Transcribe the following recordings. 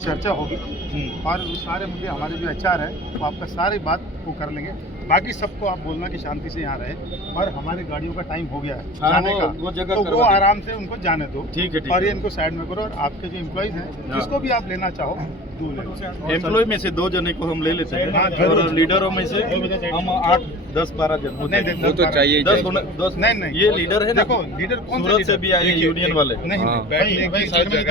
चर्चा होगी। और वो सारे मुद्दे हमारे जो एच है वो आपका सारी बात वो कर लेंगे। बाकी सबको आप बोलना कि शांति से यहाँ रहे। और हमारे गाड़ियों का टाइम हो गया है हाँ, जाने वो- का। वो जगह तो वो आराम से उनको जाने दो। ठीक है और ये इनको साइड में करो। और आपके जो एम्प्लॉयज़ हैं हाँ। जिसको भी आप लेना चाहो। एम्प्लॉय में से दो जने को हम ले लेते हाँ, हैं और लीडरों में से हम आठ दस बारह जन हो। जाएँगे। नहीं, वो तो चाहिए दस दस नहीं नहीं ये लीडर है देखो लीडर कौन सूरत से भी आए हैं यूनियन वाले। नहीं हाँ।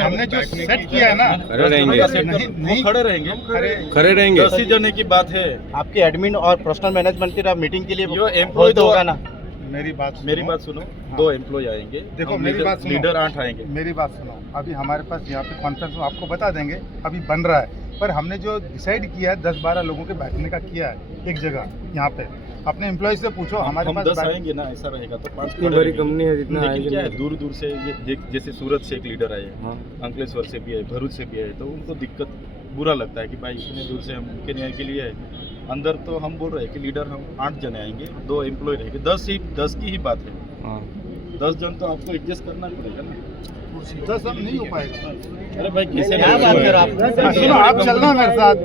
हमने जो सेट किया है ना खड़े रहेंगे। खड़े रहेंगे। अरे खड़े रहेंगे। दस ही जने की बात है। आपके एडमिन और पर्सनल मैनेजमेंट की मीटिंग के लिए एम्प्लॉय तो होगा ना। मेरी बात सुनो। मेरी बात सुनो हाँ। दो एम्प्लॉय आएँगे। देखो, मेरी लीडर- बात सुनो। लीडर आठ आएँगे। मेरी बात सुनो। अभी हमारे पास यहाँ पे कॉन्फ्रेंस में आपको बता देंगे अभी बन रहा है। पर हमने जो डिसाइड किया है दस बारह लोगों के बैठने का किया है एक जगह यहाँ पे। अपने एम्प्लॉय से पूछो हमारे हम पास दस आएँगे ना ऐसा रहेगा तो पाँच बड़ी कंपनी है जितना आएँगे क्या है दूर दूर से ये जैसे सूरत से एक लीडर आए हाँ। अंकलेश्वर से भी आए भरूच से भी आए तो उनको दिक्कत बुरा लगता है कि भाई इतने दूर से हम उनके न्याय के लिए आए। अंदर तो हम बोल रहे हैं कि लीडर हम आठ जने आएंगे दो एम्प्लॉय रहेंगे दस ही दस की ही बात है हाँ दस जन तो आपको एडजस्ट करना पड़ेगा ना दस अब नहीं हो पाएगा अरे भाई किसे क्या बात कर आप हाँ, सुनो आप चलना मेरे साथ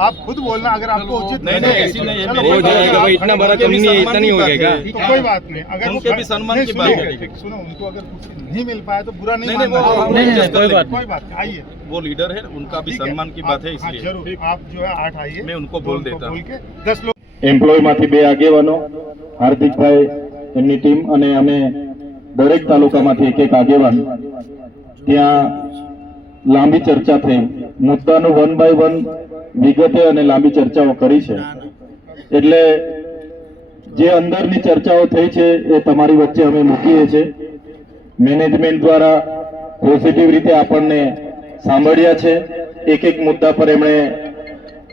आप खुद बोलना अगर आपको उचित नहीं, नहीं, ऐसी नहीं है, चलो, मेरी कोई हो बात जाएगा नहीं, भाई आप इतना बड़ा उनके भी कंपनी है सम्मान इतना नहीं की हो बात जाएगा है। तो कोई बात नहीं अगर वो उनके खा- भी सम्मान नहीं, की सुनो, बात है। सुनो उनको अगर कुछ नहीं मिल पाया तो बुरा नहीं नहीं, नहीं, मानना वो- वो नहीं, नहीं, adjust कर कोई लेंगे। बात कोई बात नहीं, आइए वो लीडर है उनका भी ठीक है, सम्मान की आप- बात है हाँ, इसलिए जरूर आप जो है आठ आइए मैं उनको तो बोल उनको देता बोल हूँ के दस लोग એમ્પ્લોયમાંથી બે આગેવાનો હાર્દિકભાઈ એમની ટીમ અને અમે દરેક તાલુકામાંથી એક એક આગેવાન ત્યાં લાંબી ચર્ચા થઈ. મુદ્દાનું વન બાય વન વિગતે અને લાંબી ચર્ચાઓ કરી છે. એટલે જે અંદરની ચર્ચાઓ થઈ છે એ તમારી વચ્ચે અમે મૂકીએ છીએ. મેનેજમેન્ટ દ્વારા પોઝિટિવ રીતે આપણને સાંભળ્યા છે. એક એક મુદ્દા પર એમણે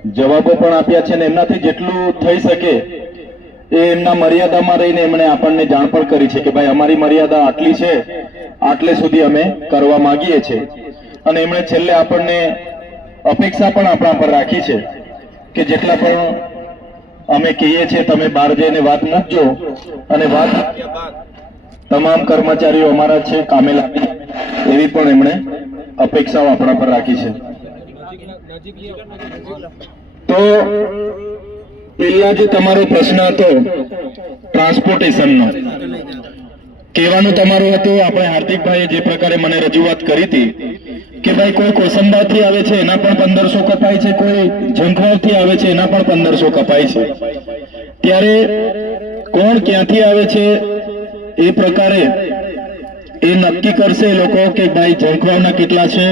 જવાબો પણ આપ્યા છે અને એમનાથી જેટલું થઈ શકે એ એમના મર્યાદામાં રહીને એમણે આપણને જાણ પણ કરી છે કે ભાઈ અમારી મર્યાદા આટલી છે, આટલે સુધી અમે કરવા માંગીએ છીએ. અને એમણે છેલ્લે આપણને અપેક્ષા પણ આપણા પર રાખી છે કે જેટલા પણ અમે કહીએ છીએ, તમે બહાર જઈને વાત મૂકજો અને વાત તમામ કર્મચારીઓ અમારા છે કામે લાગે એવી પણ એમણે અપેક્ષાઓ આપણા પર રાખી છે. તો પેલા જે તમારો પ્રશ્ન હતો ટ્રાન્સપોર્ટેશનનો કહેવાનું તમારું હતું, આપણે હાર્દિકભાઈએ જે પ્રકારે મને રજૂઆત કરી હતી, કે ભાઈ કોઈ કોસંબાથી આવે છે, એના પણ પંદરસો કપાય છે, કોઈ ઝંખવાડથી આવે છે, એના પણ પંદરસો કપાય છે. ત્યારે કોણ ક્યાંથી આવે છે, એ પ્રકારે એ નક્કી કરશે લોકો કે ભાઈ ઝંખવાડના કેટલા છે,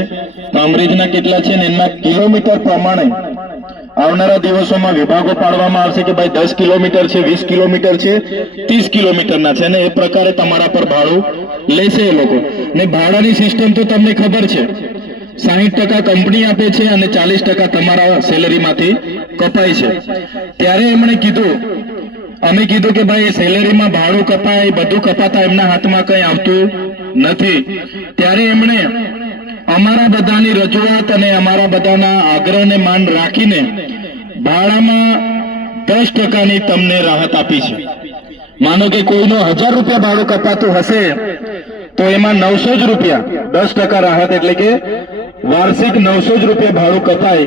કામરેજના કેટલા છે, ને એમના કિલોમીટર પ્રમાણે આવનારા દિવસોમાં વિભાગો પાડવામાં આવશે કે ભાઈ દસ કિલોમીટર છે, વીસ કિલોમીટર છે, ત્રીસ કિલોમીટરના છે ને એ પ્રકારે તમારા પર ભાડું લેશે એ લોકો. ને ભાડાની સિસ્ટમ તો તમને ખબર છે. સાહીઠ ટકા કંપની આપે છે અને ચાલીસ ટકા તમારા સેલરીમાંથી કપાય છે. ત્યારે એમણે કીધું, અમે કીધું કે ભાઈ સેલેરીમાં ભાડું કપાય, બધું કપાતા એમના હાથમાં કંઈ આવતું નથી. ત્યારે એમણે અમારા બધાની રજૂઆત અને અમારા બધાના આગ્રહને માન રાખીને ભાડામાં દસ ટકાની તમને રાહત આપી છે. માનો કે કોઈનો હજાર રૂપિયા ભાડું કપાતું હશે, તો એમાં નવસો જ રૂપિયા, દસ ટકા રાહત એટલે કે વાર્ષિક નવસો જ રૂપિયા ભાડું કપાય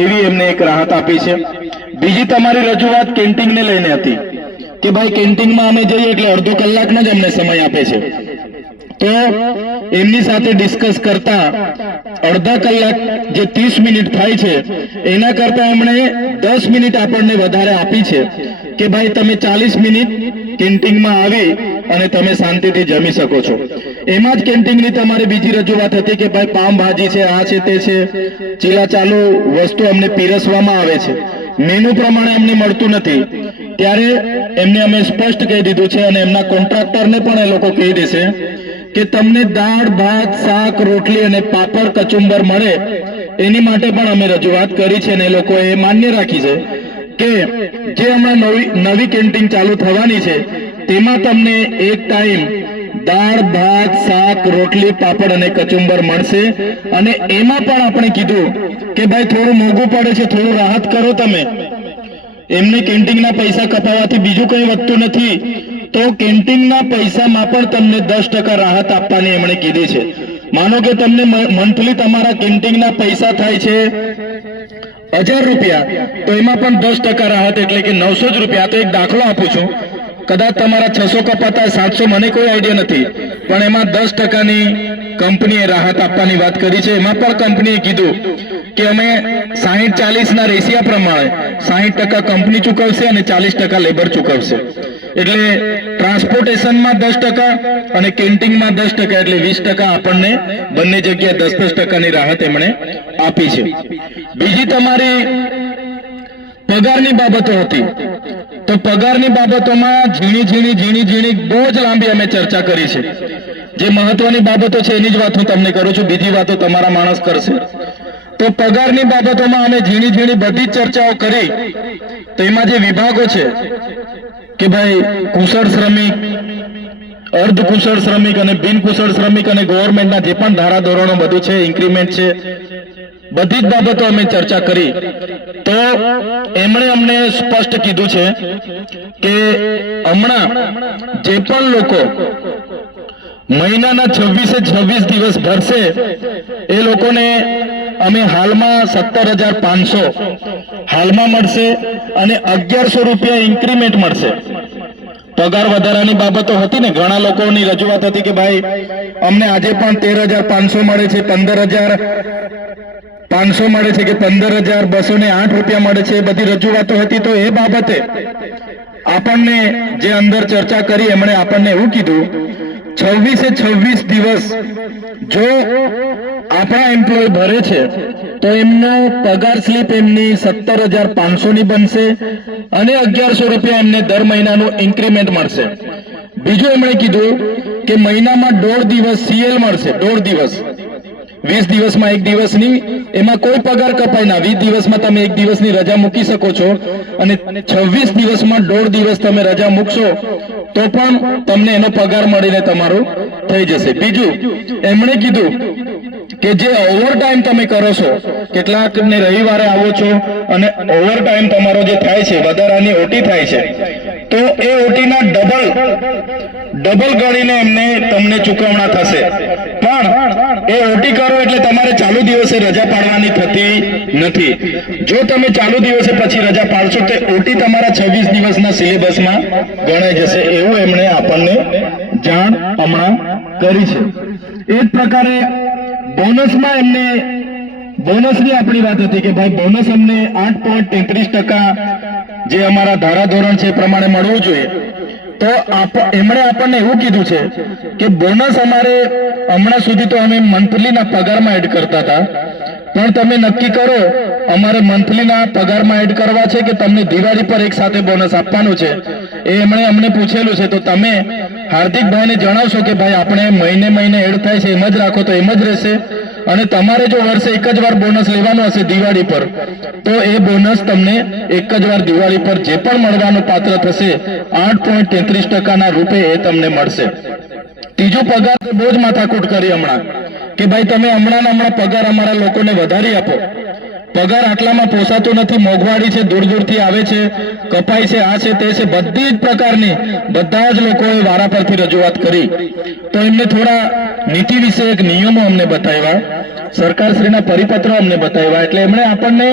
એવી એમને એક રાહત આપી છે. બીજી તમારી રજૂઆત કેન્ટીનને લઈને હતી કે ભાઈ કેન્ટીનમાં અમે જઈએ એટલે અડધો કલાકનો જ અમને સમય આપે છે. તો એમની સાથે ડિસ્કસ કરતા અડધા કલાક જે ત્રીસ મિનિટ થાય છે, એના કરતા એમણે દસ મિનિટ આપણને વધારે આપી છે કે ભાઈ તમે ચાલીસ મિનિટ કેન્ટીનમાં આવી અને તમે શાંતિથી જમી શકો છો. એમાં જ કેન્ટીનની તમારી બીજી રજૂઆત હતી કે ભાઈ પામ ભાજી છે, આ છે, તે છે. ચીલા ચાલુ વસ્તુ અમને પીરસવામાં આવે છે. મેનુ પ્રમાણે અમને મળતું નથી. ત્યારે એમને અમે સ્પષ્ટ કહી દીધું છે અને એમના કોન્ટ્રાક્ટરને પણ એ લોકો કહી દેશે કે તમને દાળ, ભાત, શાક, રોટલી અને પાપડ, કચુંબર મળે, એની માટે પણ અમે રજૂઆત કરી છે અને એ માન્ય રાખી છે કે જે હમણાં નવી નવી કેન્ટીન ચાલુ થવાની છે, તેમાં તમને એક ટાઈમ દાળ, ભાત, શાક, રોટલી, પાપડ અને કચુંબર મળશે અને એમાં પણ આપણે કીધું કે ભાઈ થોડું મોંઘું પડે છે, થોડું રાહત કરો તમે. એમને કેન્ટીનના પૈસા કપાવવાથી બીજું કંઈ વધતું નથી. તો કેન્ટીનના પૈસામાં પણ તમને દસ ટકા રાહત આપવાની એમણે કીધી છે. માનો કે તમને મંથલી તમારા કેન્ટીનના પૈસા થાય છે હજાર રૂપિયા, તો એમાં પણ દસ ટકા રાહત એટલે કે નવસો જ રૂપિયા. તો એક દાખલો આપું છું. કદાચ તમારા છસો કપાતા સાતસો મને કોઈ આઈડિયા નથી, પણ એમાં દસ ટકાની કંપનીએ રાહત આપવાની વાત કરી છે. એમાં પણ કંપનીએ કીધું કે અમે સાહીઠ ચાલીસ ના રેશિયા પ્રમાણે સાહીઠ ટકા કંપની ચૂકવશે અને ચાલીસ ટકા લેબર ચૂકવશે. એટલે ટ્રાન્સપોર્ટેશનમાં દસ ટકા અને કેન્ટીનમાં દસ ટકા એટલે વીસ ટકા આપણને બંને જગ્યાએ દસ દસ ટકાની રાહત એમણે આપી છે. બીજી તમારી પગારની બાબતો હતી. તો પગારની બાબતોમાં ઝીણી ઝીણી ઝીણી ઝીણી બહુ જ લાંબી અમે ચર્ચા કરી છે. જે મહત્વની બાબતો છે, એની જ વાત હું તમને કરું છું. બીજી વાતો તમારા માણસ કરશે. તો પગારની બાબતોમાં અમે ઝીણી ઝીણી બધી ચર્ચાઓ કરી. તો એમાં જે વિભાગો છે, કે ભાઈ કુશળ શ્રમિક, અર્ધ કુશળ શ્રમિક અને બિન કુશળ શ્રમિક અને ગવર્મેન્ટના જે પણ ધારાધોરણો બધું છે ઇન્ક્રીમેન્ટ છે, બધી જ બાબતો અમે ચર્ચા કરી. તો એમણે અમને સ્પષ્ટ કીધું છે કે હમણાં જે પણ લોકો મહિનાના છવ્વીસે છવ્વીસ દિવસ ભરશે. એ લોકોને અમે હાલમાં સત્તર હજાર પાંચસો હાલમાં મળશે અને અગિયારસો રૂપિયા ઇન્ક્રીમેન્ટ મળશે. પગાર વધારાની બાબતો હતી ને, ઘણા લોકોની રજૂઆત હતી કે ભાઈ, અમને આજે પણ તેર હજાર પાંચસો મળે છે, પંદર હજાર પાંચસો મળે છે કે પંદર હજાર બસો ને આઠ રૂપિયા મળે છે બધી રજૂઆતો હતી. તો એ બાબતે આપણને જે અંદર ચર્ચા કરી, એમણે આપણને એવું કીધું છવ્વીસે છવ્વીસ દિવસ જો આપણા એમ્પ્લોય ભરે છે, તો એમનો પગાર સ્લીપ એમની સત્તર હજાર પાંચસો ની બનશે અને અગિયારસો રૂપિયા એમને દર મહિનાનું ઇન્ક્રીમેન્ટ મળશે. બીજું એમણે કીધું કે મહિનામાં દોઢ દિવસ સીએલ મળશે, દોઢ દિવસ. વીસ દિવસમાં એક દિવસની, એમાં કોઈ પગાર કપાય ના. વીસ દિવસમાં તમે એક દિવસની રજા મૂકી શકો છો અને છવ્વીસ દિવસમાં દોઢ દિવસ તમે રજા મૂકશો, તો પણ તમને એનો પગાર મળીને તમારું થઈ જશે. બીજું, એમણે કીધું કે જે ઓવર ટાઈમ તમે કરો છો કેટલાક ને રવિવારે આવો છો અને ઓવર ટાઈમ તમારો જે થાય છે, વધારાની ઓટી થાય છે, તો એ ઓટીના ડબલ ડબલ ગણીને એમને તમને ચૂકવણા થશે. પણ એ ઓટી કરો એટલે તમારે ચાલુ દિવસે રજા પાડવાની થતી નથી. જો તમે ચાલુ દિવસે પછી રજા પાડશો તો ઓટી તમારા છવ્વીસ દિવસના સિલેબસમાં ગણાઈ જશે. એવું એમણે આપણને જાણ હમણાં કરી છે. એ જ પ્રકારે બોનસમાં એમને, બોનસની આપણી વાત હતી કે ભાઈ બોનસ અમને આઠ પોઈન્ટ તેત્રીસ ટકા જે અમારા ધારાધોરણ છે એ પ્રમાણે મળવું જોઈએ. તો એમણે આપણને એવું કીધું છે કે બોનસ અમારે હમણાં સુધી તો અમે મંથલીના પગારમાં એડ કરતા હતા. પણ તમે નક્કી કરો, અમારે મંથલીના પગારમાં એડ કરવા છે કે તમને દિવાળી પર એક સાથે બોનસ આપવાનું છે. એ એમણે અમને પૂછેલું છે. તો તમે હાર્દિકભાઈને જણાવશો કે ભાઈ, આપણે મહિને મહિને એડ થાય છે, એમ જ રાખો તો એમ જ રહેશે. અને તમારે જો વર્ષે એક જ વાર બોનસ લેવાનું હશે દિવાળી પર, તો એ બોનસ તમને એક જ વાર દિવાળી પર જે પણ મળવાનું પાત્ર થશે, આઠ પોઈન્ટ તેત્રીસ ટકાના રૂપે એ તમને મળશે. ત્રીજો પગાર બહુ જ માથાકૂટ કરી હમણાં, કે ભાઈ તમે હમણાં હમણાં પગાર અમારા લોકોને વધારી આપો. પગાર આટલામાં પોસાતો નથી મોંઘવાળી છે, દૂર દૂરથી આવે છે, કપાય છે, આ છે, તે છે, બધી જ પ્રકારની, બધા જ લોકોએ વારા પરથી રજૂઆત કરી. તો એમને થોડા નીતિ વિષયક નિયમો અમને બતાવ્યા, સરકારશ્રીના પરિપત્રો અમને બતાવ્યા, એટલે એમણે આપણને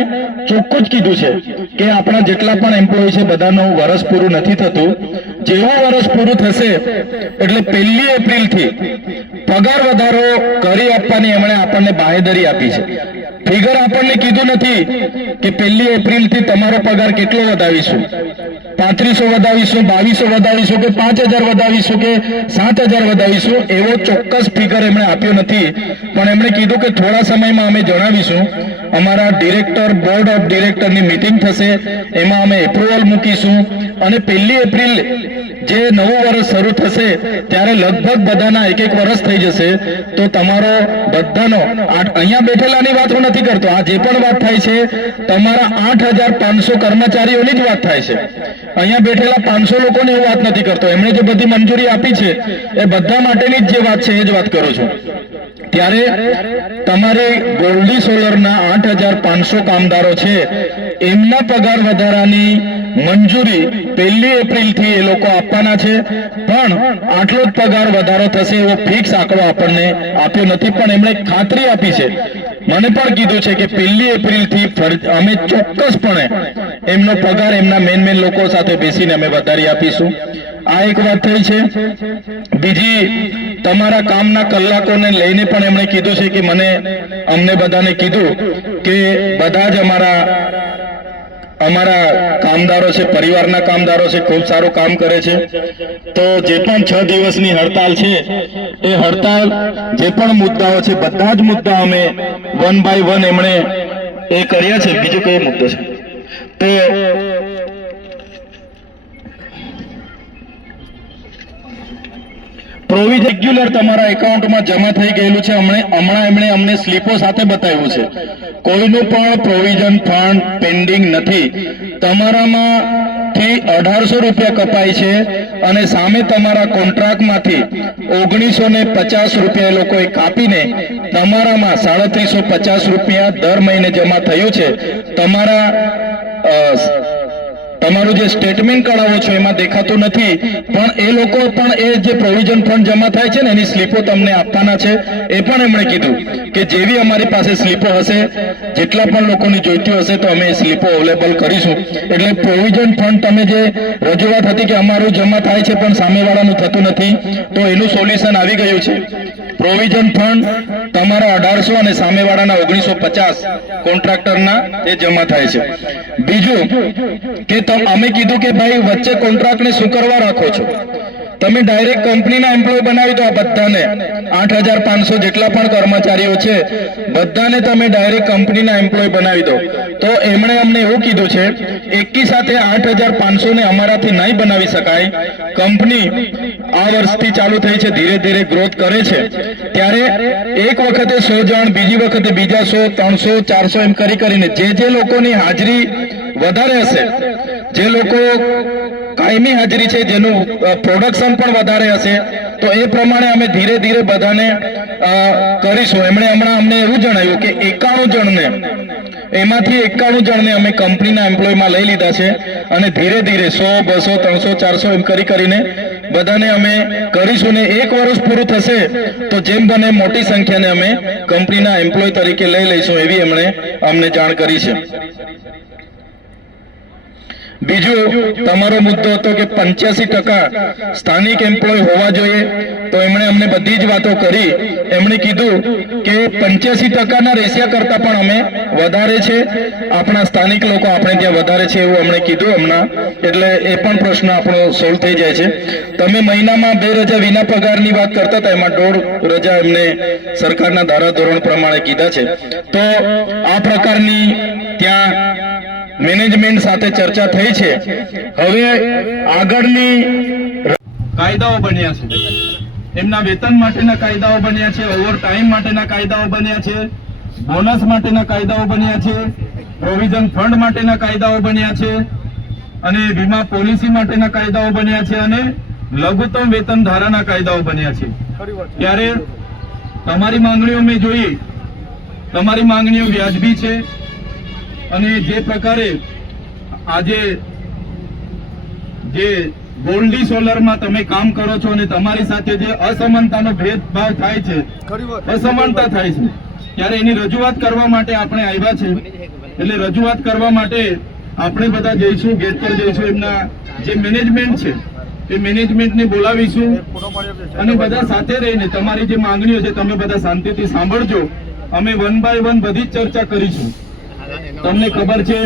ચોખ્ખું જ કીધું છે કે આપણા જેટલા પણ એમ્પ્લોય છે, બધાનું વર્ષ પૂરું નથી થતું. જેવું વર્ષ પૂરું થશે, એટલે પહેલી એપ્રિલથી પગાર વધારો કરી આપવાની એમણે આપણને બાહેધરી આપી છે. ફિગર આપણને કીધું નથી કે પહેલી એપ્રિલથી તમારો પગાર કેટલો વધાવીશું? પાંત્રીસો વધાવીશું, બાવીસો વધાવીશું કે પાંચ હજાર વધાવીશું કે સાત હજાર વધાવીશું? એવો ચોક્કસ ફિગર એમણે આપ્યો નથી. પણ એમણે કીધું કે થોડા સમયમાં અમે જણાવીશું, અમારા ડિરેક્ટર બોર્ડ ઓફ ડિરેક્ટરની મીટિંગ થશે, એમાં અમે એપ્રુવલ મૂકીશું. અને પહેલી એપ્રિલ જે નવું વર્ષ શરૂ થશે, ત્યારે લગભગ બધાના એક એક વર્ષ થઈ જશે. તો તમારો બધાનો અહીંયા બેઠેલાની વાત હું નથી કરતો. આ જે પણ વાત થાય છે, તમારા આઠ હજાર પાંચસો કર્મચારીઓની જ વાત થાય છે. અહીંયા બેઠેલા પાંચસો લોકોની હું વાત નથી કરતો. એમણે જે બધી મંજૂરી આપી છે, એ બધા માટેની જ જે વાત છે, એ જ વાત કરું છું. ત્યારે તમારે ગોલ્ડી સોલરના આઠ હજાર પાંચસો કામદારો છે, એમના પગાર વધારાની મંજૂરી પહેલી એપ્રિલથી એ લોકો આપવાના છે. પણ આટલો જ પગાર વધારો થશે એવો ફિક્સ આંકડો આપણને આપ્યો નથી, પણ એમણે ખાતરી આપી છે. મને પણ કીધું છે કે પહેલી એપ્રિલથી અમે ચોક્કસપણે એમનો પગાર એમના મેન મેન લોકો સાથે બેસીને અમે વધારી આપીશું. આ એક વાત થઈ છે. બીજી, તમારા કામના કલાકોને લઈને પણ એમણે કીધું છે કે મને અમને બધાને કીધું કે બધા જ અમારા અમારા કામદારો છે, પરિવારના કામદારો છે, ખૂબ સારું કામ કરે છે. તો જે પણ છ દિવસની હડતાલ છે, એ હડતાલ જે પણ મુદ્દાઓ છે, બધા જ મુદ્દા અમે વન બાય વન એમણે એ કર્યા છે. બીજો કયો મુદ્દો છે? તો પ્રોવિઝન રેગ્યુલર તમારા એકાઉન્ટમાં જમા થઈ ગયેલું છે. હમણે હમણાં એમણે અમને સ્લીપો સાથે બતાવ્યું છે. કોઈનું પણ પ્રોવિઝન ફંડ પેન્ડિંગ નથી. તમારામાં થી અઢારસો રૂપિયા કપાય છે અને સામે તમારા કોન્ટ્રાક્ટમાંથી ઓગણીસો ને પચાસ રૂપિયા એ લોકોએ કાપીને તમારામાં સાડત્રીસો પચાસ રૂપિયા દર મહિને જમા થયું છે. તમારા તમારું જે સ્ટેટમેન્ટ કઢાવો છો એમાં દેખાતું નથી, પણ એ લોકો પણ એ જે પ્રોવિઝન ફંડ જમા થાય છે ને, એની સ્લીપો તમને આપવાના છે. એ પણ એમણે કીધું કે જેવી અમારી પાસે સ્લીપો હશે, જેટલા પણ લોકોની જોઈતી હશે, તો અમે સ્લીપો અવેલેબલ કરીશું. એટલે પ્રોવિઝન ફંડ તમે જે રજૂઆત હતી કે અમારું જમા થાય છે, પણ સામેવાળાનું થતું નથી, તો એનું સોલ્યુશન આવી ગયું છે. પ્રોવિઝન ફંડ તમારા અઢારસો અને સામેવાળાના ઓગણીસો પચાસ કોન્ટ્રાક્ટરના એ જમા થાય છે. બીજું કે અમે કીધું કે ભાઈ વચ્ચે કોન્ટ્રાક્ટને શું કરવા રાખો છો. તમે ડાયરેક્ટ કંપનીના એમ્પ્લોય બનાવી દો આ બધાને. આઠ હજાર પાંચસો જેટલા પણ કર્મચારીઓ છે, બધાને તમે ડાયરેક્ટ કંપનીના એમ્પ્લોય બનાવી દો. તો એમણે અમને એવું કીધું છે, એકી સાથે આઠ હજાર પાંચસો ને અમારાથી નહીં બનાવી શકાય. કંપની આ વર્ષથી ચાલુ થઈ છે, ધીરે ધીરે ગ્રોથ કરે છે. ત્યારે એક વખતે સો જણ, બીજી વખતે બીજા સો, ત્રણસો, ચારસો એમ કરી કરીને જે જે લોકોની હાજરી વધારે હશે જે લોકો કાયમી હાજરી છે, જેનું પ્રોડક્શન પણ વધારે હશે, તો એ પ્રમાણે અમે ધીરે ધીરે બધાને કરીશું. એમણે હમણાં અમને એવું જણાવ્યું કે એકાણું જણને, એમાંથી એકાણું જણને અમે કંપનીના એમ્પ્લોયમાં લઈ લીધા છે અને ધીરે ધીરે સો, બસો, ત્રણસો, ચારસો એમ કરી કરીને બધાને અમે કરીશું ને એક વર્ષ પૂરું થશે, તો જેમ બને મોટી સંખ્યાને અમે કંપનીના એમ્પ્લોય તરીકે લઈ લઈશું એવી એમણે અમને જાણ કરી છે. બીજું, તમારો મુદ્દો હતો કે પંચ્યાસી ટકા સ્થાનિક એમ્પ્લોય હોવા જોઈએ. તો એમણે અમને બધી જ વાતો કરી. એમણે કીધું કે પંચ્યાસી ટકાના રેશિયા કરતા પણ અમે વધારે છે. આપણા સ્થાનિક લોકો આપણે ત્યાં વધારે છે એવું અમને કીધું હમણાં. એટલે એ પણ પ્રશ્ન આપણો સોલ્વ થઈ જાય છે. તમે મહિનામાં બે રજા વિના પગારની વાત કરતા હતા, એમાં દોઢ રજા એમને સરકારના ધારાધોરણ પ્રમાણે કીધા છે. તો આ પ્રકારની ત્યાં મેનેજમેન્ટ સાથે ચર્ચા થઈ છે. હવે આગળની કાયદાઓ બન્યા છે. એમના વેતન માટેના કાયદાઓ બન્યા છે ઓવર ટાઈમ માટેના કાયદાઓ બન્યા છે બોનસ માટેના કાયદાઓ બન્યા છે પ્રોવિઝન ફંડ માટેના કાયદાઓ બન્યા છે, અને વીમા પોલિસી માટેના કાયદાઓ બન્યા છે અને લઘુત્તમ વેતન ધારાના કાયદાઓ બન્યા છે. ત્યારે તમારી માંગણીઓ મેં જોઈ. તમારી માંગણીઓ વ્યાજબી છે. અને જે પ્રકારે આજે જે ગોલ્ડી સોલરમાં તમે કામ કરો છો અને તમારી સાથે જે અસમાનતાનો ભેદભાવ થાય છે અસમાનતા થાય છે ત્યારે એની રજૂઆત કરવા માટે આપણે આવ્યા છે. એટલે રજૂઆત કરવા માટે આપણે બધા જઈશું ગેટ પર જઈશું. એમના જે મેનેજમેન્ટ છે એ મેનેજમેન્ટને બોલાવીશું અને બધા સાથે રહીને તમારી જે માંગણીઓ છે તમે બધા શાંતિથી સાંભળજો. અમે વન બાય વન બધી જ ચર્ચા કરીશું. તમને ખબર છે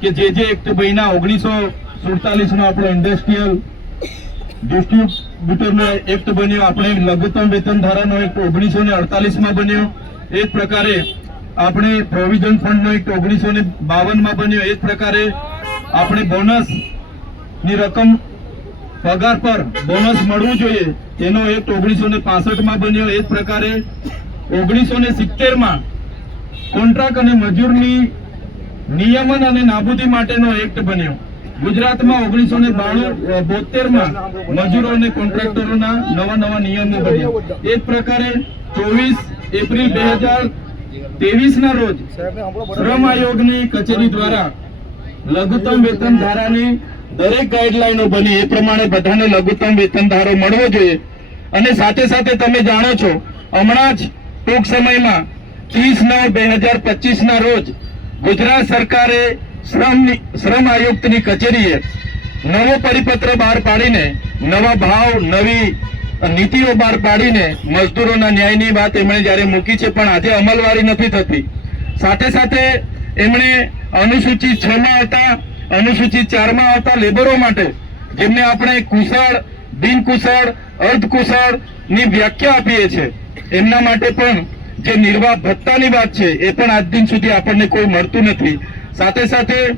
કે જે જે એક્ટ મહિના ઓગણીસો સુડતાલીસ નો આપણો ઇન્ડસ્ટ્રીયલ ડિસ્ટ્રીબ્યુટરનો એક્ટ બન્યો, આપણે લઘુત્તમ વેતન ધારાનો એક્ટ ઓગણીસો ને અડતાલીસમાં બન્યો, એ જ પ્રકારે આપણે પ્રોવિઝન ફંડનો એક્ટ ઓગણીસો ને બાવનમાં બન્યો, એ જ પ્રકારે આપણે બોનસની રકમ પગાર પર બોનસ મળવું જોઈએ, એનો એક્ટ ઓગણીસો ને પાસઠમાં બન્યો, એ જ પ્રકારે ઓગણીસો ને સિત્તેરમાં કોન્ટ્રાક્ટ અને મજૂરની નિયમન અને નાબૂદી માટેનો એક્ટ બન્યો. ગુજરાતમાં ઓગણીસો ને બાણું બોતેરમાં મજૂરો અને કોન્ટ્રાક્ટરોના નવા નવા નિયમો બન્યા. એ પ્રકારે ચોવીસ એપ્રિલ બે હજાર ના રોજ શ્રમ આયોગની કચેરી દ્વારા લઘુત્તમ વેતન ધારાની દરેક ગાઈડલાઈનો બની. એ પ્રમાણે બધાને લઘુત્તમ વેતન ધારો મળવો જોઈએ. અને સાથે સાથે તમે જાણો છો, હમણાં જ ટૂંક સમયમાં ત્રીસ નવ બે હજાર પચીસ ના રોજ ગુજરાત સરકારે શ્રમ શ્રમ આયુક્તની કચેરીએ નવો પરિપત્ર બહાર પાડીને, નવા ભાવ, નવી નીતિઓ બહાર પાડીને મજદૂરોના ન્યાયની વાત એમણે જ્યારે મૂકી છે, પણ આજે અમલવારી નથી થતી. સાથે સાથે એમણે અનુસૂચિત છ માં આવતા, અનુસૂચિત ચારમાં આવતા લેબરો માટે, જેમને આપણે કુશળ, બિનકુશળ અર્ધકુશળની વ્યાખ્યા આપીએ છીએ, એમના માટે પણ જે નિર્વાહ ભત્તાની વાત છે, એ પણ આજ દિન સુધી આપણને કોઈ મળતું નથી. સાથે સાથે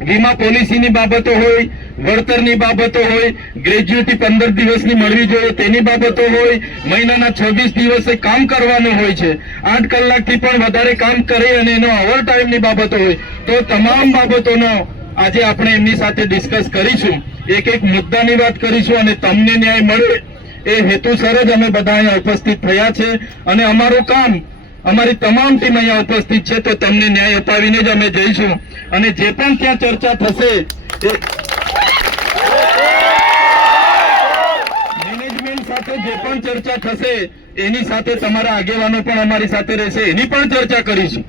વીમા પોલિસીની બાબતો હોય, વળતરની બાબતો હોય ગ્રેજ્યુટી પંદર દિવસની મળવી જોઈએ તેની બાબતો હોય, મહિનાના છવ્વીસ દિવસે કામ કરવાનું હોય છે. આઠ કલાકથી પણ વધારે કામ કરે અને એનો ઓવર ટાઈમની બાબતો હોય, તો તમામ બાબતોનો આજે આપણે એમની સાથે ડિસ્કસ કરીશું. એક એક મુદ્દાની વાત કરીશું અને તમને ન્યાય મળે. એ હેતુસર જ અમે બધા અહીંયા ઉપસ્થિત થયા છે અને અમારું કામ, અમારી તમામ ટીમ અહીંયા ઉપસ્થિત છે તો તમને ન્યાય અપાવીને જ અમે જઈશું. અને જે પણ ત્યાં ચર્ચા થશે, એ મેનેજમેન્ટ સાથે જે પણ ચર્ચા થશે, એની સાથે તમારા આગેવાનો પણ અમારી સાથે રહેશે, એની પણ ચર્ચા કરીશું.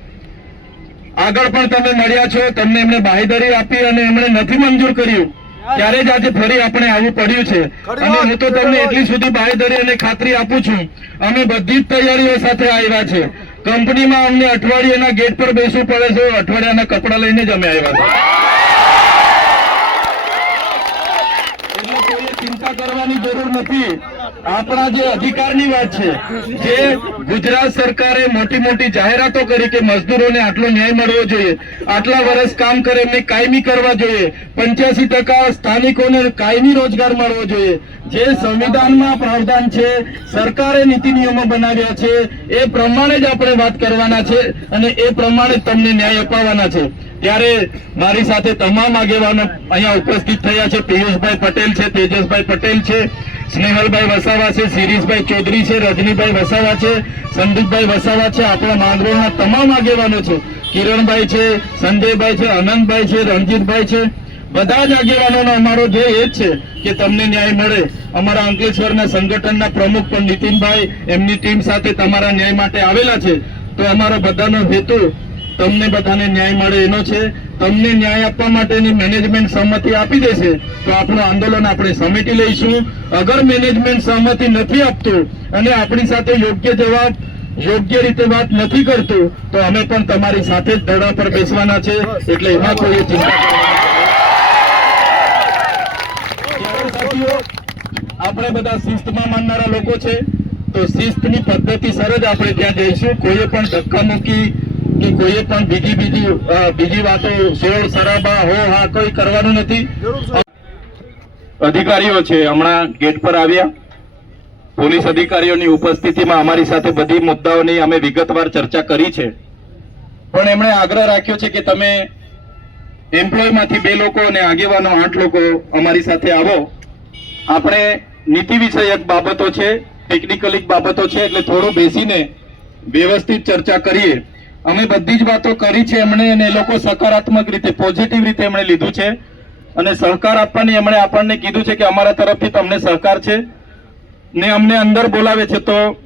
આગળ પણ તમે મળ્યા છો, તમને એમને બાહેધરી આપી અને એમણે નથી મંજૂર કર્યું. ત્યારે જ આજે ફરી આપણે આવવું પડ્યું છે. અને હું તો તમને એટલી સુધી બાંયધરી અને ખાતરી આપું છું. અમે બધી જ તૈયારીઓ સાથે આવ્યા છે. કંપનીમાં અમને અઠવાડિયાના ગેટ પર બેસવું પડે છે. અઠવાડિયાના કપડા લઈને જ અમે આવ્યા છે એટલે કોઈએ ચિંતા કરવાની જરૂર નથી. આપણા જે અધિકારની વાત છે, જે ગુજરાત સરકારે મોટી મોટી જાહેરાતો કરી કે મજદૂરોને આટલો ન્યાય મળવો જોઈએ, આટલા વર્ષ કામ કરે એમને કાયમી કરવા જોઈએ, પંચ્યાસી ટકા સ્થાનિકોને કાયમી રોજગાર મળવો જોઈએ. જે સંવિધાનમાં પ્રાવધાન છે, સરકારે નીતિ નિયમો બનાવ્યા છે, એ પ્રમાણે જ આપણે વાત કરવાના છે અને એ પ્રમાણે તમને ન્યાય અપાવવાના છે. ત્યારે મારી સાથે તમામ આગેવાનો અહીંયા ઉપસ્થિત થયા છે. પિયુષભાઈ પટેલ છે, તેજસભાઈ પટેલ છે. સ્નેહલભાઈ વસાવા છે, શિરીષભાઈ ચૌધરી છે, રજનીભાઈ વસાવા છે, સંદીપભાઈ વસાવા છે, આપણા માંગરોળના તમામ આગેવાનો છે. કિરણભાઈ છે, સંજયભાઈ છે, અનંતભાઈ છે, રણજીતભાઈ છે. બધા જ આગેવાનોનો અમારો ધ્યેય એ જ છે કે તમને ન્યાય મળે. અમારા અંકલેશ્વરના સંગઠનના પ્રમુખ પણ નીતિનભાઈ, એમની ટીમ સાથે તમારા ન્યાય માટે આવેલા છે. તો અમારો બધાનો હેતુ તમને બધાને ન્યાય મળે એનો છે. તમને ન્યાય આપવા માટેની મેનેજમેન્ટ સહમતિ આપી દેશે, તો આપણું આંદોલન આપણે સમેટી લઈશું. અગર મેનેજમેન્ટ સહમતિ નથી આપતું અને આપણી સાથે યોગ્ય જવાબ, યોગ્ય રીતે વાત નથી કરતું, તો અમે પણ તમારી સાથે જ દડા પર બેસવાના છે. એટલે એમાં કોઈ ચિંતા આપણે બધા શિસ્તમાં માનનારા લોકો છે. તો શિસ્તની પદ્ધતિસર જ આપણે ત્યાં જઈશું. કોઈએ પણ ધક્કામુક્કી કે કોઈએ પણ બીજી બીજી બીજી વાતો શેર શરાબા હો હા કોઈ કરવાનું નથી. અધિકારીઓ છે હમણાં ગેટ પર આવ્યા. પોલીસ અધિકારીઓની ઉપસ્થિતિમાં અમારી સાથે બધી મુદ્દાઓની અમે વિગતવાર ચર્ચા કરી છે. પણ એમણે આગ્રહ રાખ્યો છે કે તમે એમ્પ્લોયમાંથી બે લોકો અને આગેવાનો આઠ લોકો અમારી સાથે આવો. આપણે નીતિ વિષયક બાબતો છે ટેકનિકલી બાબતો છે એટલે થોડું બેસીને વ્યવસ્થિત ચર્ચા કરીએ. અમે બધી જ વાતો કરી છે એમણે અને એ લોકો સકારાત્મક રીતે, પોઝિટિવ રીતે એમણે લીધું છે. અને સહકાર આપવાની એમણે આપણને કીધું છે કે અમારા તરફથી તમને સહકાર છે. ને અમને અંદર બોલાવે છે તો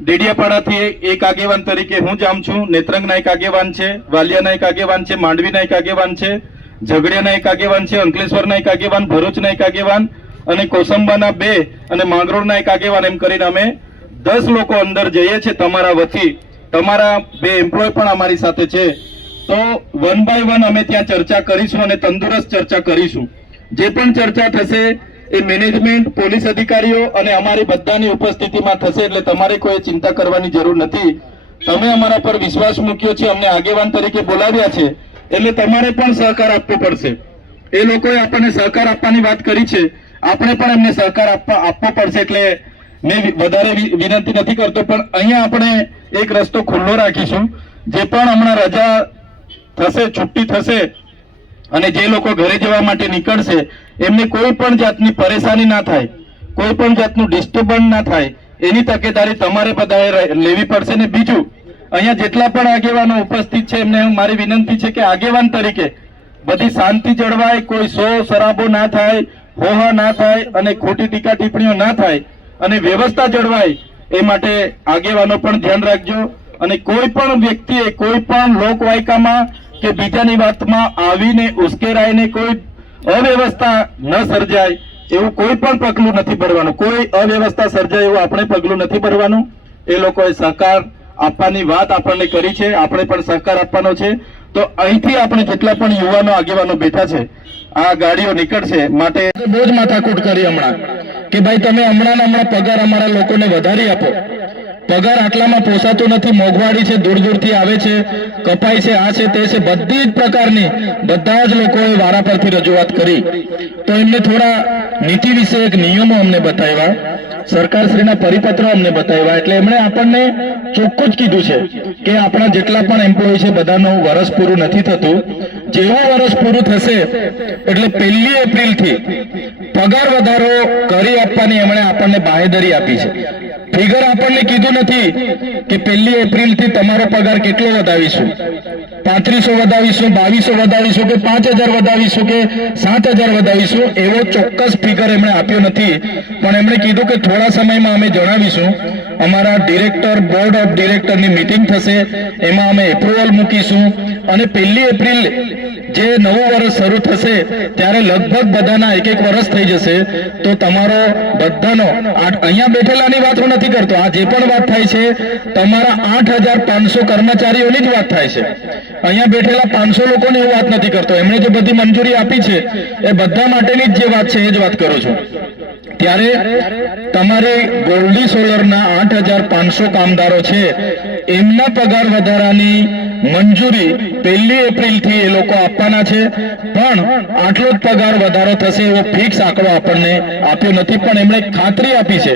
ડેડિયાપાડાથી એક આગેવાન તરીકે હું જામ છું. નેત્રંગના એક આગેવાન છે, વાલિયાના એક આગેવાન છે, માંડવીના એક આગેવાન છે, ઝઘડિયાના એક આગેવાન છે, અંકલેશ્વરના એક આગેવાન, ભરૂચના એક આગેવાન અને કોસંબાના બે અને માંગરોળના એક આગેવાન એમ કરીને અમે દસ લોકો અંદર જઈએ છીએ તમારા વતી. તમારા બે એમ્પ્લોય પણ અમારી સાથે છે. તો વન બાય વન અમે ત્યાં ચર્ચા કરીશું અને તંદુરસ્ત ચર્ચા કરીશું. જે પણ ચર્ચા થશે એ મેનેજમેન્ટ પોલીસ અધિકારીઓ અને અમારી બધાની ઉપસ્થિતિમાં થશે એટલે તમારે કોઈ ચિંતા કરવાની જરૂર નથી. તમે અમારા પર વિશ્વાસ મૂક્યો છે, અમને આગેવાન તરીકે બોલાવ્યા છે, એટલે તમારે પણ સહકાર આપવો પડશે. એ લોકોએ આપણને સહકાર આપવાની વાત કરી છે. આપણે પણ એમને સહકાર આપવા આપવો પડશે એટલે મેં વધારે વિનંતી નથી કરતો, પણ અહીંયા આપણે એક રસ્તો ખુલ્લો રાખીશું. જે પણ હમણાં રજા થશે, છુટ્ટી થશે, અને જે લોકો ઘરે જવા માટે નીકળશે, એમને કોઈ પણ જાતની પરેશાની ના થાય, કોઈ પણ જાતનું ડિસ્ટર્બન્સ ના થાય. એની તકેદારી તમારે બધાએ લેવી પડશે ને બીજું. અહીંયા જેટલા પણ આગેવાનો ઉપસ્થિત છે, એમને મારી વિનંતી છે કે આગેવાન તરીકે બધી શાંતિ જળવાય, કોઈ સો શરાબો ના થાય, હોહા ના થાય, અને ખોટી ટીકા ટિપ્પણીઓ ના થાય. અને વ્યવસ્થા જળવાય એ માટે આગેવાનો પણ ધ્યાન રાખજો. અને કોઈ પણ વ્યક્તિએ, કોઈ પણ લોકવાયકામાં કે બીજાની વાતમાં આવીને ઉશ્કેરાઈને કોઈ અવ્યવસ્થા ન સર્જાય, એવું કોઈ પણ પગલું નથી ભરવાનું. કોઈ અવ્યવસ્થા સર્જાય એવું આપણે પગલું નથી ભરવાનું. એ લોકોએ સહકાર આપવાની વાત આપણને કરી છે. આપણે પણ સહકાર આપવાનો છે. તો અહીંથી આપણે જેટલા પણ યુવાનો આગેવાનો બેઠા છે આ ગાડીઓ નીકળશે માટે બહુ જ માથાકૂટ કરી હમણાં કે ભાઈ તમે હમણાં હમણાં પગાર અમારા લોકોને વધારી આપો. પગાર આટલામાં પોસાતો નથી મોંઘવાડી છે દૂર દૂરથી આવે છે કપાઈ છે, આ છે, તે છે, બધી જ પ્રકારની બધા જ લોકોએ વારા પરથી રજૂઆત કરી. તો એમને થોડા નીતિ વિશે એક નિયમો અમને બતાવ્યા. સરકારશ્રીના પરિપત્રો અમને બતાવ્યા. એટલે એમણે આપણને ચોખ્ખું જ કીધું છે કે આપણા જેટલા પણ એમ્પ્લોય છે, બધાનું વર્ષ પૂરું નથી થતું. જેવું વર્ષ પૂરું થશે, એટલે પહેલી એપ્રિલથી પગાર વધારો કરી આપવાની એમણે આપણને બાહેધરી આપી છે. ફિગર આપણને કીધું નથી કે પહેલી એપ્રિલથી તમારો પગાર કેટલો વધાવીશું? પાંત્રીસો વધાવીશું, બાવીસો વધાવીશું કે પાંચ હજાર વધાવીશું કે સાત હજાર વધાવીશું? એવો ચોક્કસ ફિગર એમણે આપ્યો નથી. પણ એમણે કીધું કે થોડા સમયમાં અમે જણાવીશું. અમારા ડિરેક્ટર બોર્ડ ઓફ ડિરેક્ટરની મીટિંગ થશે. એમાં અમે એપ્રુવલ મૂકીશું. અને પહેલી એપ્રિલ જે નવું વર્ષ શરૂ થશે, ત્યારે લગભગ બધાના એક એક વર્ષ થઈ જશે. તો તમારો બધાનો અહીંયા બેઠેલાની વાત હું નથી કરતો. આ જે પણ વાત થાય છે, તમારા આઠ હજાર પાંચસો કર્મચારીઓની જ વાત થાય છે. અહીંયા બેઠેલા પાંચસો લોકોને હું વાત નથી કરતો. એમણે જે બધી મંજૂરી આપી છે, એ બધા માટેની જ જે વાત છે, એ જ વાત કરું છું. ત્યારે તમારે ગોલ્ડી સોલરના આઠ હજાર પાંચસો કામદારો છે, એમના પગાર વધારાની મંજૂરી પહેલી એપ્રિલથી એ લોકો આપવાના છે. પણ આટલો જ પગાર વધારો થશે એવો ફિક્સ આંકડો આપણને આપ્યો નથી. પણ એમણે ખાતરી આપી છે.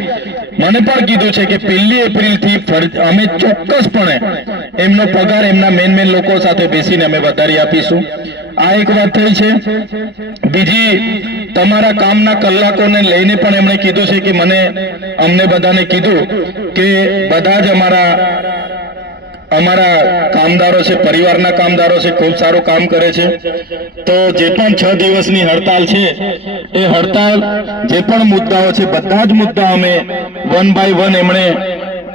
મને પણ કીધું છે કે પહેલી એપ્રિલથી અમે ચોક્કસપણે એમનો પગાર એમના મેન મેન લોકો સાથે બેસીને અમે વધારી આપીશું. આ એક વાત થઈ છે. બીજી, તમારા કામના કલાકોને લઈને પણ એમણે કીધું છે કે મને અમને બધાને કીધું કે બધા જ અમારા અમારા કામદારો છે, પરિવારના કામદારો છે, ખૂબ સારું કામ કરે છે. તો જે પણ છ દિવસની હડતાલ છે, એ હડતાલ જે પણ મુદ્દાઓ છે, બધા જ મુદ્દા અમે વન બાય વન એમણે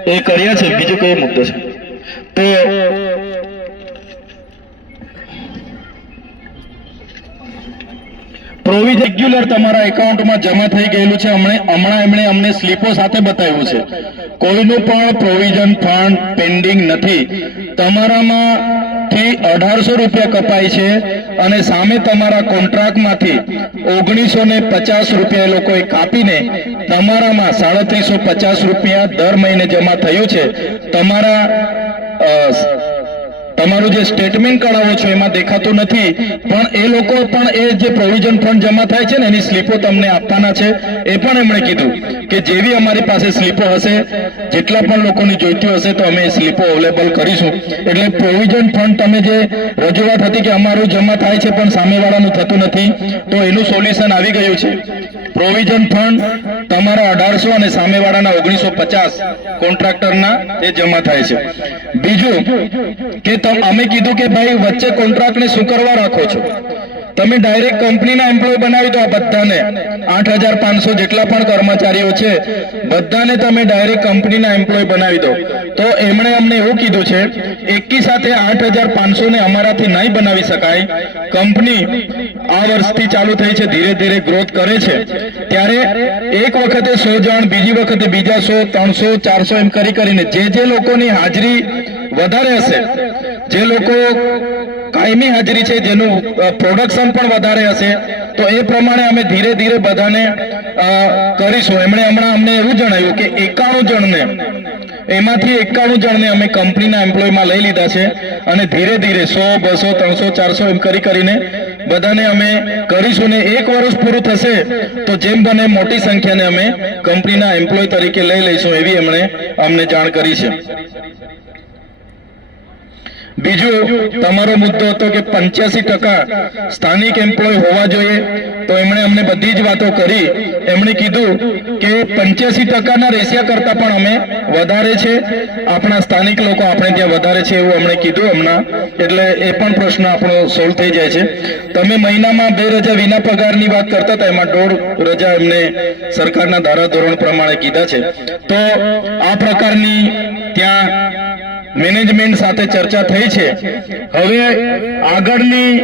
એ કર્યા છે. બીજો કયો મુદ્દો છે. તો પ્રોવિઝન રેગ્યુલર તમારા એકાઉન્ટમાં જમા થઈ ગયેલું છે. હમણે હમણાં એમણે અમને સ્લીપો સાથે બતાવ્યું છે. કોઈનું પણ પ્રોવિઝન ફંડ પેન્ડિંગ નથી. તમારામાં થી અઢારસો રૂપિયા કપાય છે અને સામે તમારા કોન્ટ્રાક્ટમાંથી ઓગણીસો ને પચાસ રૂપિયા એ લોકોએ કાપીને તમારામાં સાડત્રીસો પચાસ રૂપિયા દર મહિને જમા થયું છે. તમારા તમારું જે સ્ટેટમેન્ટ કઢાવો છો એમાં દેખાતું નથી, પણ એ લોકો પણ એ જે પ્રોવિઝન ફંડ જમા થાય છે ને, એની સ્લીપો તમને આપવાના છે. એ પણ એમણે કીધું કે જેવી અમારી પાસે સ્લીપો હશે, જેટલા પણ લોકોની જોઈતી હશે, તો અમે સ્લીપો અવેલેબલ કરીશું. એટલે પ્રોવિઝન ફંડ તમે જે રજૂઆત હતી કે અમારું જમા થાય છે, પણ સામેવાળાનું થતું નથી, તો એનું સોલ્યુશન આવી ગયું છે. પ્રોવિઝન ફંડ તમારા અઢારસો અને સામેવાળાના ઓગણીસો પચાસ કોન્ટ્રાક્ટરના એ જમા થાય છે. બીજું કે અમે કીધું કે ભાઈ વચ્ચે કોન્ટ્રાક્ટને શું કરવા રાખો છો. તમે ડાયરેક્ટ કંપનીના એમ્પ્લોય બનાવી દો આ બધાને. આઠ હજાર પાંચસો જેટલા પણ કર્મચારીઓ છે, બધાને તમે ડાયરેક્ટ કંપનીના એમ્પ્લોય બનાવી દો. તો એમણે અમને એવું કીધું છે, એકી સાથે આઠ હજાર પાંચસો ને અમારાથી નહીં બનાવી શકાય. કંપની આ વર્ષથી ચાલુ થઈ છે, ધીરે ધીરે ગ્રોથ કરે છે. ત્યારે એક વખતે સો જણ, બીજી વખતે બીજા સો, ત્રણસો, ચારસો એમ કરી કરીને જે જે લોકોની હાજરી વધારે હશે જે લોકો કાયમી હાજરી છે, જેનું પ્રોડક્શન પણ વધારે હશે, તો એ પ્રમાણે અમે ધીરે ધીરે બધાને કરીશું. એમણે હમણાં અમને એવું જણાવ્યું કે એકાણું જણને, એમાંથી એકાણું જણને અમે કંપનીના એમ્પ્લોયમાં લઈ લીધા છે અને ધીરે ધીરે સો, બસો, ત્રણસો, ચારસો એમ કરી કરીને બધાને અમે કરીશું ને એક વર્ષ પૂરું થશે, તો જેમ બને મોટી સંખ્યાને અમે કંપનીના એમ્પ્લોય તરીકે લઈ લઈશું એવી એમણે અમને જાણ કરી છે. બીજું તમારો મુદ્દો હતો કે પંચ્યાસી ટકા સ્થાનિક એમ્પ્લોય હોવા જોઈએ, તો એમણે અમને બધી જ વાતો કરી. એમણે કીધું કે પંચ્યાસી ટકાના રેશિયા કરતા પણ અમે વધારે છે. આપણા સ્થાનિક લોકો આપણે ત્યાં વધારે છે એવું અમને કીધું હમણાં. એટલે એ પણ પ્રશ્ન આપણો સોલ્વ થઈ જાય છે. તમે મહિનામાં બે રજા વિના પગારની વાત કરતા હતા, એમાં દોઢ રજા એમને સરકારના ધારાધોરણ પ્રમાણે કીધા છે. તો આ પ્રકારની ત્યાં મેનેજમેન્ટ સાથે ચર્ચા થઈ છે. હવે આગળની